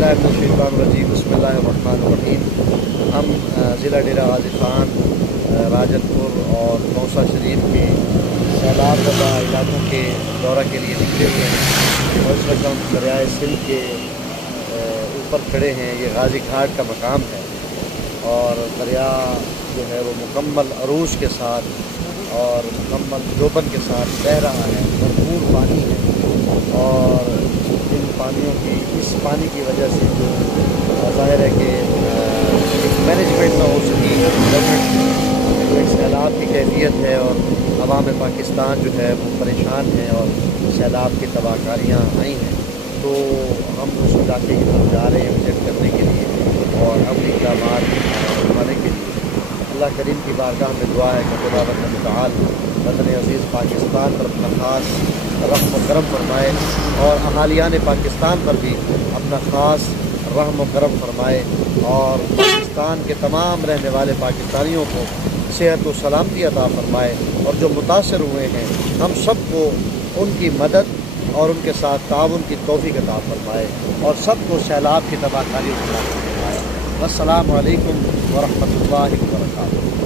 बिस्मिल्लाहिर्रहमानिर्रहीम बिस्मिल्लाहिर्रहमानिर्रहीम। हम ज़िला डेरा गाज़ी ख़ान, राजनपुर और कौसा शरीफ के सैलाब ज़दा इलाकों के दौरा के लिए निकले हुए हैं और इस वक्त हम दरियाए सिंध के ऊपर खड़े हैं। ये गाज़ी घाट का मकाम है और दरिया जो है वो मुकम्मल अरूज के साथ और मुकम्मल जोबन के साथ बह रहा है। भरपूर पानी है और इन पानियों की इस पानी की वजह से जो ज़ाहिर है कि मैनेजमेंट ना हो सकी गवर्नमेंट, एक सैलाब की कैफियत है और अवाम पाकिस्तान जो है वो परेशान है और सैलाब की तबाहकारियाँ आई हैं। तो हम उस इलाके की तरफ जा रहे हैं विजिट करने के लिए और अपनी इक़दामात उठाने के लिए। अल्लाह करीम की बारगाह में दुआ है कि खुदावंद मुतआल वतन अज़ीज़ पाकिस्तान पर अपना ख़ास रहम व करम फरमाए और अहालियान पाकिस्तान पर भी अपना ख़ास रहम व करम फरमाए और पाकिस्तान के तमाम रहने वाले पाकिस्तानियों को सेहत व सलामती अता फरमाए और जो मुतासर हुए हैं हम सबको उनकी मदद और उनके साथ ताउन की तौफ़ीक़ अता फरमाए और सबको सैलाब की तबाहकारियों से फरमाए। अस्सलामु अलैकुम व रहमतुल्लाहि व बरकातुहू।